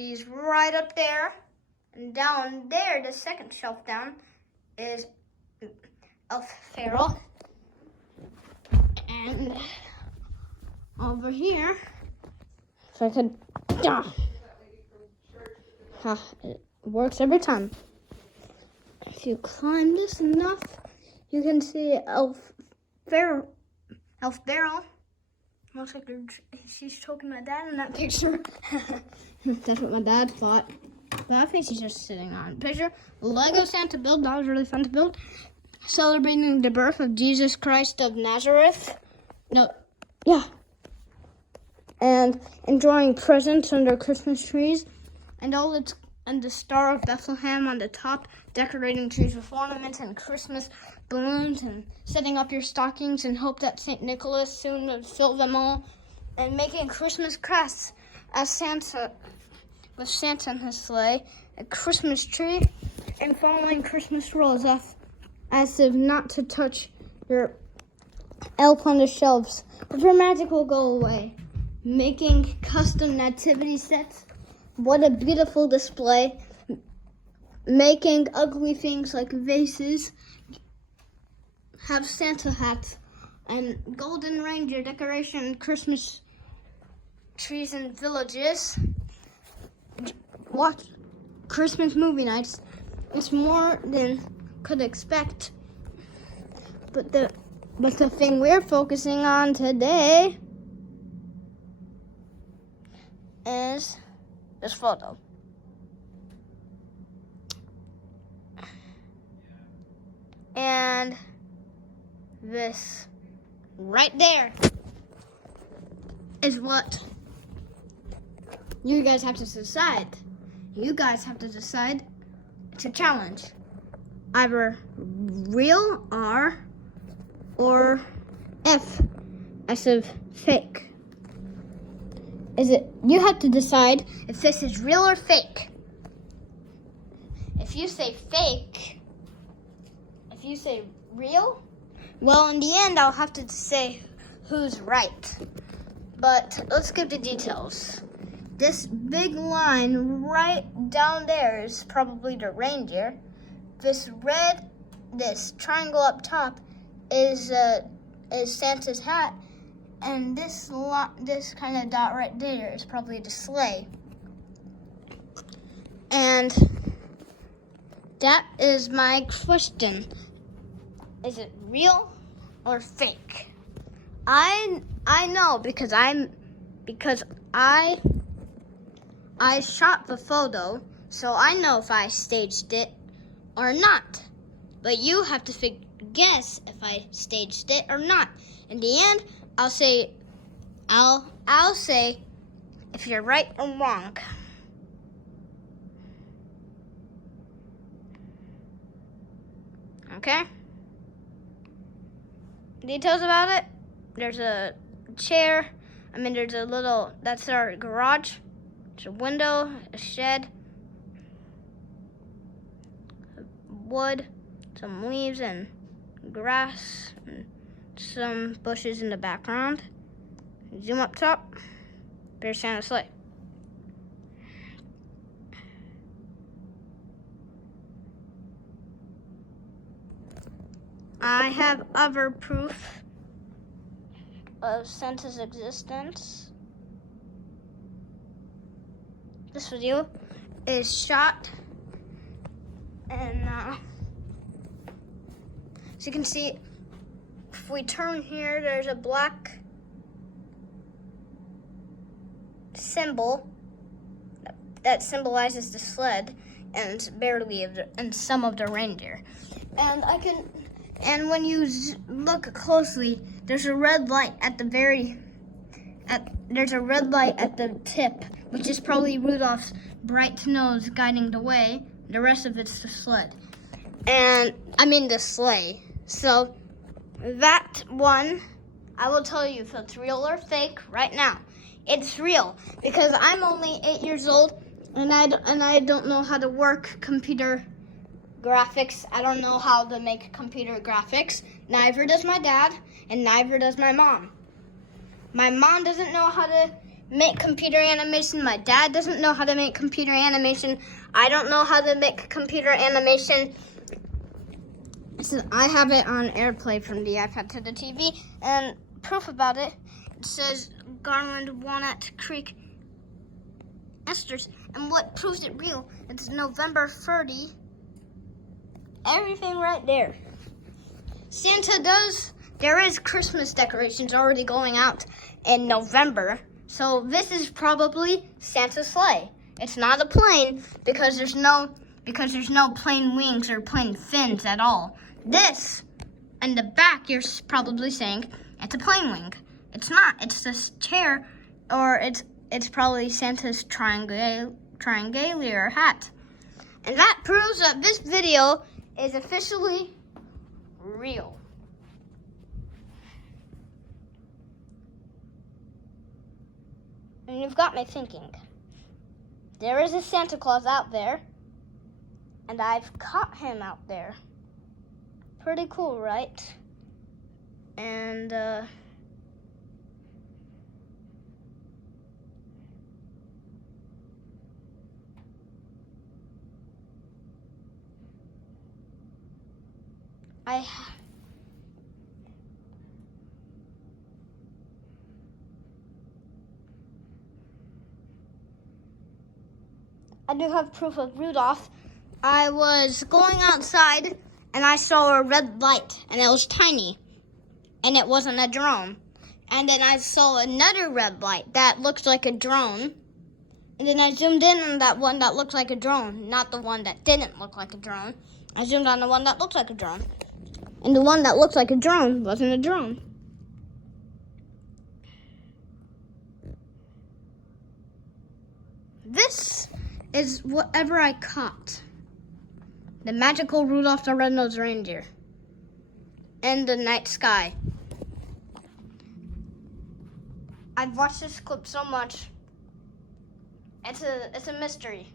He's right up there. And down there, the second shelf down, is Elf Pharaoh. And over here, if I could, it works every time. If you climb this enough, you can see Elf Pharaoh. Looks like she's choking my dad in that picture. That's what my dad thought. But I think she's just sitting on a picture. Lego Santa build. That was really fun to build. Celebrating the birth of Jesus Christ of Nazareth. And enjoying presents under Christmas trees. And the Star of Bethlehem on the top. Decorating trees with ornaments and Christmas balloons, and setting up your stockings and hope that St. Nicholas soon will fill them all, and making Christmas crafts as Santa, with Santa and his sleigh, a Christmas tree, and following Christmas rules as if not to touch your elf on the shelves, but your magic will go away. Making custom nativity sets, what a beautiful display. Making ugly things like vases, have Santa hats, and golden reindeer decoration, Christmas trees in villages. Watch Christmas movie nights. It's more than could expect. But the thing we're focusing on today is this photo. And this right there is what you guys have to decide. You guys have to decide. It's a challenge. Either real R or F as of fake. You have to decide if this is real or fake. If you say fake, if you say real, well, in the end, I'll have to say who's right. But let's get the details. This big line right down there is probably the reindeer. This triangle up top is Santa's hat, and this kind of dot right there is probably the sleigh. And that is my question. Is it real or fake? I know because I shot the photo, so I know if I staged it or not. But you have to guess if I staged it or not. In the end, I'll say if you're right or wrong. Okay? Details about it. There's a chair. There's that's our garage. There's a window, a shed, wood, some leaves and grass, and some bushes in the background. Zoom up top. There's Santa's sleigh. I have other proof of Santa's existence. This video is shot, and so you can see, if we turn here, there's a black symbol that symbolizes the sled, and some of the reindeer. And when you look closely, there's a red light at the tip, which is probably Rudolph's bright nose guiding the way. The rest of it's the sled. The sleigh. So that one, I will tell you if it's real or fake right now. It's real because I'm only 8 years old and I don't know how to work computer graphics. I don't know how to make computer graphics. Neither does my dad, and neither does my mom. My mom doesn't know how to make computer animation. My dad doesn't know how to make computer animation. I don't know how to make computer animation. So I have it on AirPlay from the iPad to the TV, and proof about it, it says Garland, Walnut Creek, Esters. And what proves it real, it's November 30. Everything right there. There is Christmas decorations already going out in November. So this is probably Santa's sleigh. It's not a plane because there's no plane wings or plane fins at all. This, in the back, you're probably saying it's a plane wing. It's not. It's this chair, or it's probably Santa's triangular hat. And that proves that this video is officially real. And you've got me thinking. There is a Santa Claus out there, and I've caught him out there. Pretty cool, right? And I do have proof of Rudolph. I was going outside and I saw a red light, and it was tiny, and it wasn't a drone. And then I saw another red light that looked like a drone, and then I zoomed in on that one that looked like a drone, not the one that didn't look like a drone. I zoomed on the one that looked like a drone, and the one that looked like a drone wasn't a drone. This is whatever I caught. The magical Rudolph the Red-Nosed Reindeer in the night sky. I've watched this clip so much. It's a mystery.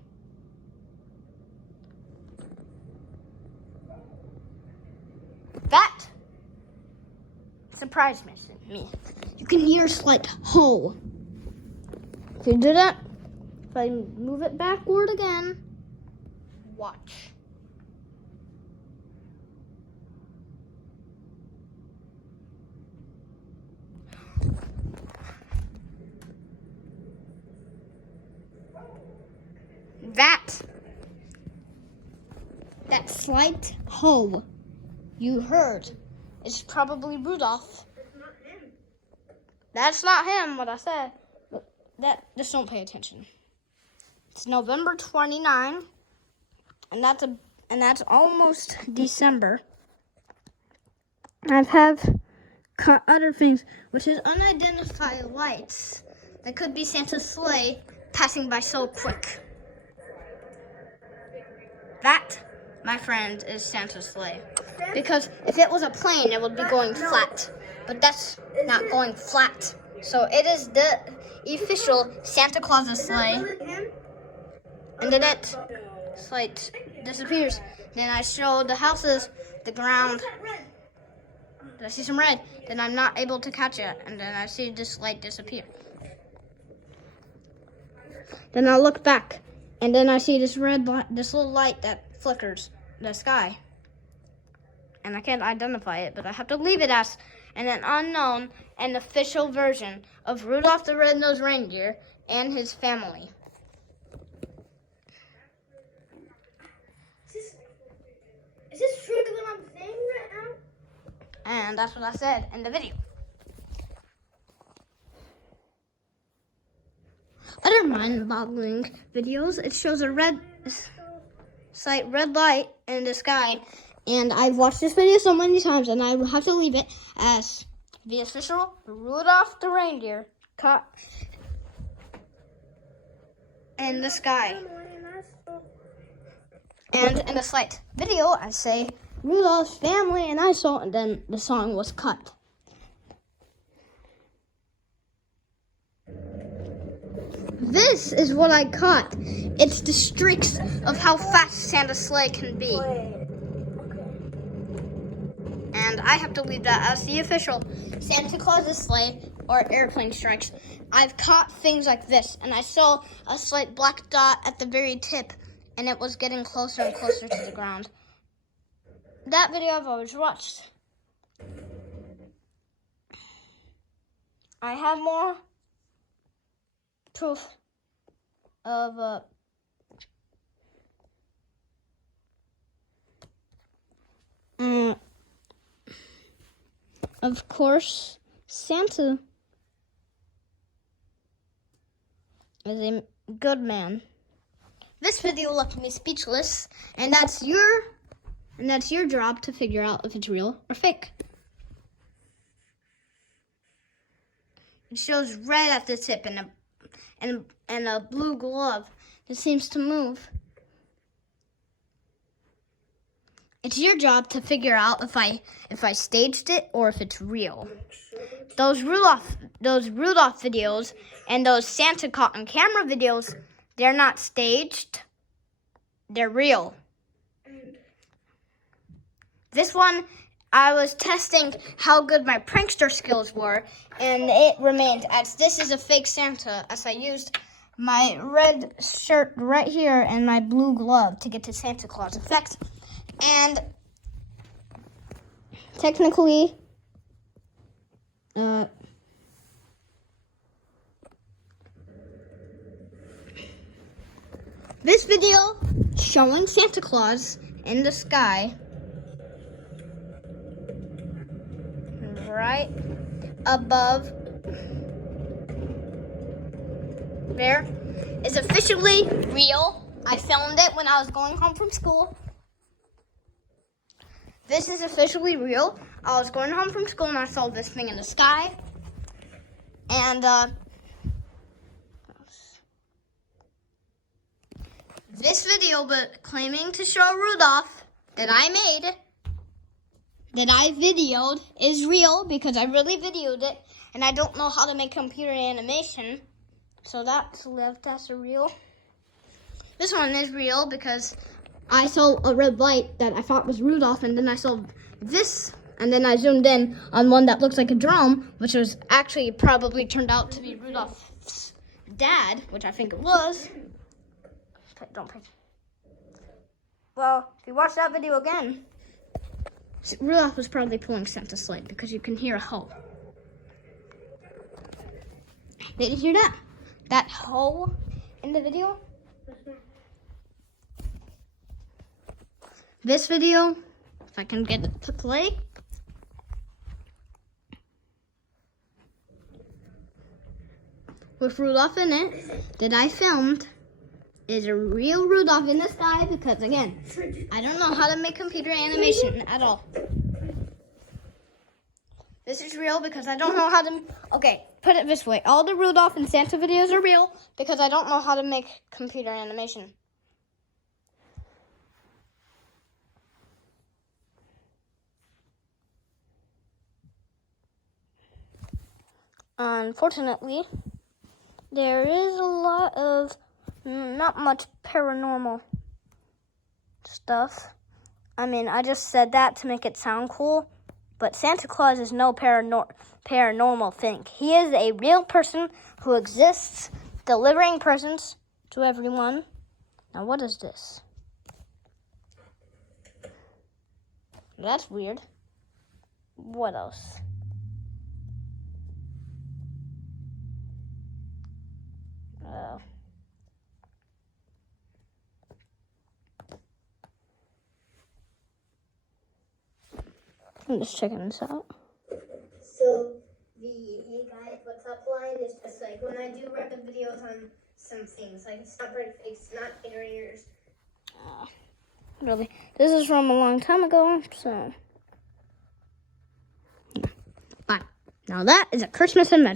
That surprised me. You can hear a slight ho. If you do that, if I move it backward again, watch. That slight ho you heard is probably Rudolph. That's not him, what I said. But just don't pay attention. It's November 29, and that's almost December. I've caught other things, which is unidentified lights that could be Santa's sleigh passing by so quick. That, my friend, is Santa's sleigh. Because if it was a plane, it would be going flat. But that's not going flat. So it is the official Santa Claus's sleigh. And then it disappears. Then I show the houses, the ground. I see some red. Then I'm not able to catch it. And then I see this light disappear. Then I look back. And then I see this this little light that flickers in the sky. And I can't identify it, but I have to leave it as an unknown and official version of Rudolph the Red-Nosed Reindeer and his family. Is this true to what I'm saying right now? And that's what I said in the video. Other mind-boggling videos, it shows a red light in the sky, and I've watched this video so many times, and I will have to leave it as the official Rudolph the Reindeer caught in the sky. And in the slight video, I say Rudolph's family, and I saw, and then the song was cut. This is what I caught. It's the streaks of how fast Santa's sleigh can be. And and I have to leave that as the official Santa Claus's sleigh or airplane strikes. I've caught things like this, and I saw a slight black dot at the very tip, and it was getting closer and closer to the ground. That video I've always watched. I have more proof of of course, Santa is a good man. This video left me speechless, and that's your job to figure out if it's real or fake. It shows red at the tip and a blue glove that seems to move. It's your job to figure out if I staged it or if it's real. Those Rudolph videos and those Santa caught on camera videos, they're not staged. They're real. This one, I was testing how good my prankster skills were, and it remained as this is a fake Santa, as I used my red shirt right here and my blue glove to get the Santa Claus effect. And technically, this video showing Santa Claus in the sky right above there is officially real. I filmed it when I was going home from school. This is officially real. I was going home from school and I saw this thing in the sky. And this video, but claiming to show Rudolph that I made, that I videoed, is real because I really videoed it. And I don't know how to make computer animation. So that's left as a real. This one is real because I saw a red light that I thought was Rudolph, and then I saw this, and then I zoomed in on one that looks like a drum, which was actually probably turned out to be Rudolph's dad, which I think it was. Don't pay. Well, if you watch that video again, Rudolph was probably pulling Santa's sleigh because you can hear a hoe. Did you hear that? That hoe in the video? This video, if I can get it to play. With Rudolph in it, that I filmed, is a real Rudolph in the sky because, again, I don't know how to make computer animation at all. This is real because I don't know how to, okay, put it this way. All the Rudolph and Santa videos are real because I don't know how to make computer animation. Unfortunately, there is a lot of not much paranormal stuff. I mean, I just said that to make it sound cool, but Santa Claus is no paranormal thing. He is a real person who exists, delivering presents to everyone. Now, what is this? That's weird. What else? I'm just checking this out. So the "Hey guys, what's up" line is just like when I do random videos on some things. Like it's not red face, not ears. Really, this is from a long time ago, so. Bye. Now that is a Christmas in Medford.